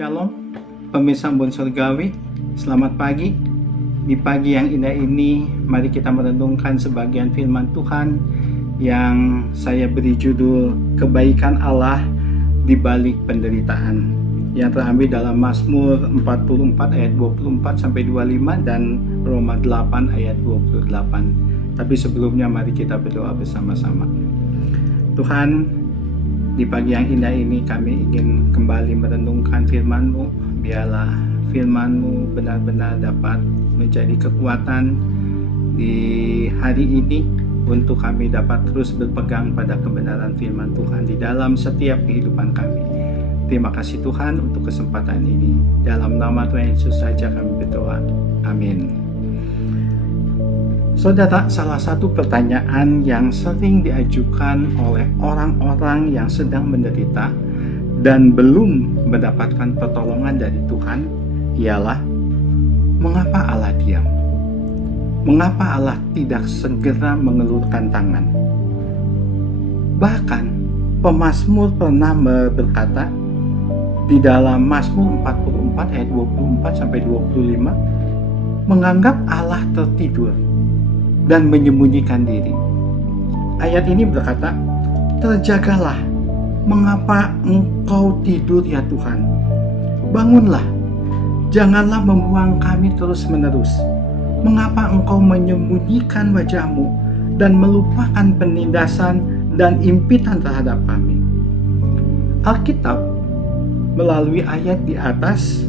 Shalom, pemirsa Embun Surgawi, selamat pagi. Di pagi yang indah ini, mari kita merenungkan sebagian firman Tuhan yang saya beri judul Kebaikan Allah di Balik Penderitaan, yang terambil dalam Mazmur 44 ayat 24 sampai 25 dan Roma 8 ayat 28. Tapi sebelumnya mari kita berdoa bersama-sama. Tuhan, di pagi yang indah ini kami ingin kembali merenungkan firman-Mu. Biarlah firman-Mu benar-benar dapat menjadi kekuatan di hari ini untuk kami dapat terus berpegang pada kebenaran firman Tuhan di dalam setiap kehidupan kami. Terima kasih Tuhan untuk kesempatan ini. Dalam nama Tuhan Yesus saja kami berdoa. Amin. Saudara, salah satu pertanyaan yang sering diajukan oleh orang-orang yang sedang menderita dan belum mendapatkan pertolongan dari Tuhan ialah, mengapa Allah diam? Mengapa Allah tidak segera mengelurkan tangan? Bahkan pemazmur pernah berkata di dalam Mazmur 44 ayat 24 sampai 25, menganggap Allah tertidur dan menyembunyikan diri. Ayat ini berkata, terjagalah, mengapa engkau tidur ya Tuhan? Bangunlah, janganlah membuang kami terus-menerus. Mengapa engkau menyembunyikan wajahmu dan melupakan penindasan dan impitan terhadap kami? Alkitab melalui ayat di atas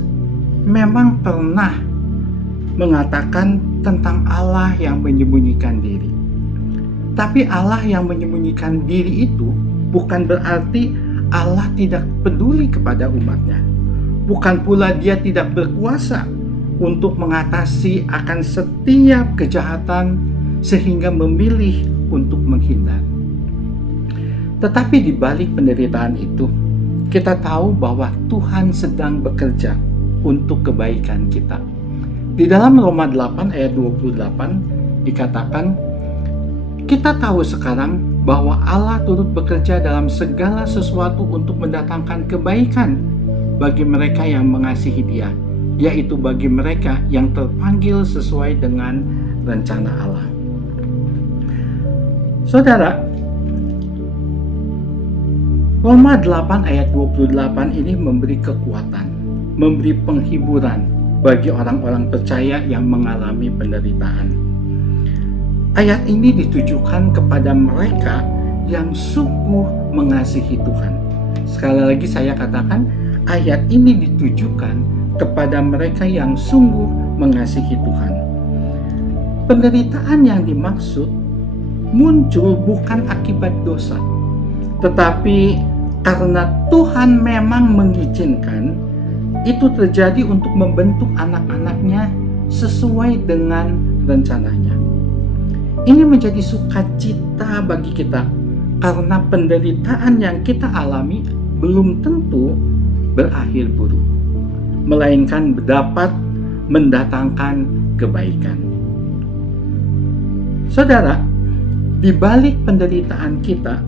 memang pernah mengatakan tentang Allah yang menyembunyikan diri. Tapi Allah yang menyembunyikan diri itu bukan berarti Allah tidak peduli kepada umatnya. Bukan pula dia tidak berkuasa untuk mengatasi akan setiap kejahatan sehingga memilih untuk menghindar. Tetapi di balik penderitaan itu, kita tahu bahwa Tuhan sedang bekerja untuk kebaikan kita. Di dalam Roma 8 ayat 28 dikatakan, kita tahu sekarang bahwa Allah turut bekerja dalam segala sesuatu untuk mendatangkan kebaikan bagi mereka yang mengasihi Dia, yaitu bagi mereka yang terpanggil sesuai dengan rencana Allah. Saudara, Roma 8 ayat 28 ini memberi kekuatan, memberi penghiburan bagi orang-orang percaya yang mengalami penderitaan. Ayat ini ditujukan kepada mereka yang sungguh mengasihi Tuhan. Sekali lagi saya katakan, ayat ini ditujukan kepada mereka yang sungguh mengasihi Tuhan. Penderitaan yang dimaksud muncul bukan akibat dosa, tetapi karena Tuhan memang mengizinkan itu terjadi untuk membentuk anak-anaknya sesuai dengan rencananya. Ini menjadi sukacita bagi kita karena penderitaan yang kita alami belum tentu berakhir buruk, melainkan dapat mendatangkan kebaikan. Saudara, di balik penderitaan kita,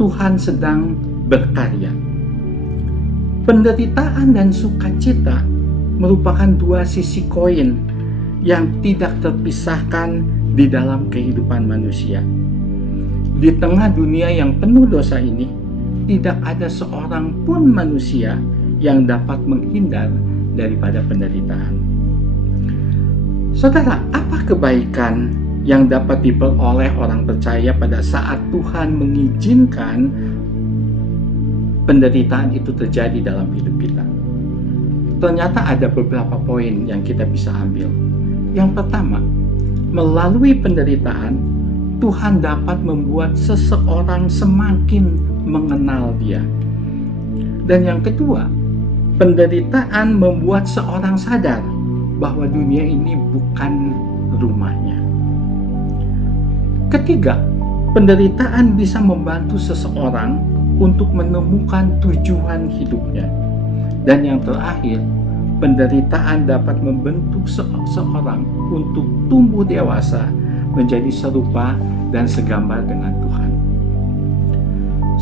Tuhan sedang berkarya. Penderitaan dan sukacita merupakan dua sisi koin yang tidak terpisahkan di dalam kehidupan manusia. Di tengah dunia yang penuh dosa ini, tidak ada seorang pun manusia yang dapat menghindar daripada penderitaan. Saudara, apa kebaikan yang dapat diperoleh orang percaya pada saat Tuhan mengizinkan penderitaan itu terjadi dalam hidup kita? Ternyata ada beberapa poin yang kita bisa ambil. Yang pertama, melalui penderitaan, Tuhan dapat membuat seseorang semakin mengenal Dia. Dan yang kedua, penderitaan membuat seorang sadar bahwa dunia ini bukan rumahnya. Ketiga, penderitaan bisa membantu seseorang untuk menemukan tujuan hidupnya. Dan yang terakhir, penderitaan dapat membentuk seseorang untuk tumbuh dewasa menjadi serupa dan segambar dengan Tuhan.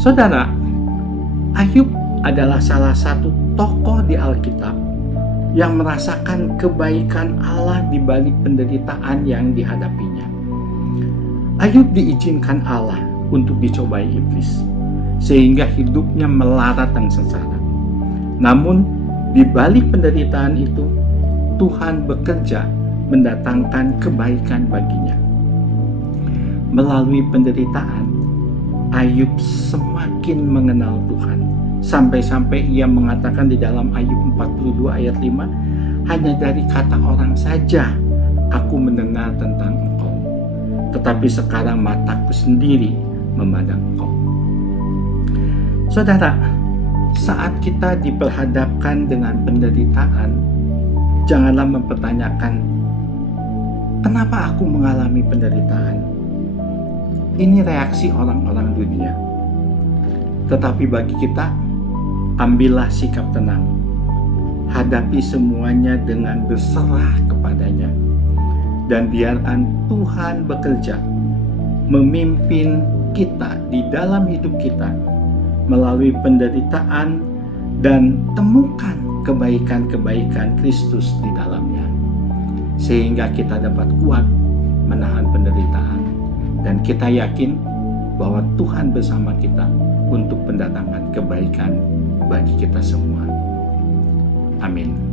Saudara, Ayub adalah salah satu tokoh di Alkitab yang merasakan kebaikan Allah di balik penderitaan yang dihadapinya. Ayub diizinkan Allah untuk dicobai iblis, sehingga hidupnya melarat dan sengsara. Namun, di balik penderitaan itu, Tuhan bekerja mendatangkan kebaikan baginya. Melalui penderitaan, Ayub semakin mengenal Tuhan. Sampai-sampai ia mengatakan di dalam Ayub 42 ayat 5, hanya dari kata orang saja aku mendengar tentang Engkau, tetapi sekarang mataku sendiri memandang Engkau. Saudara, saat kita diperhadapkan dengan penderitaan, janganlah mempertanyakan, kenapa aku mengalami penderitaan? Ini reaksi orang-orang dunia. Tetapi bagi kita, ambillah sikap tenang. Hadapi semuanya dengan berserah kepadanya. Dan biarkan Tuhan bekerja, memimpin kita di dalam hidup kita melalui penderitaan, dan temukan kebaikan-kebaikan Kristus di dalamnya. Sehingga kita dapat kuat menahan penderitaan. Dan kita yakin bahwa Tuhan bersama kita untuk mendatangkan kebaikan bagi kita semua. Amin.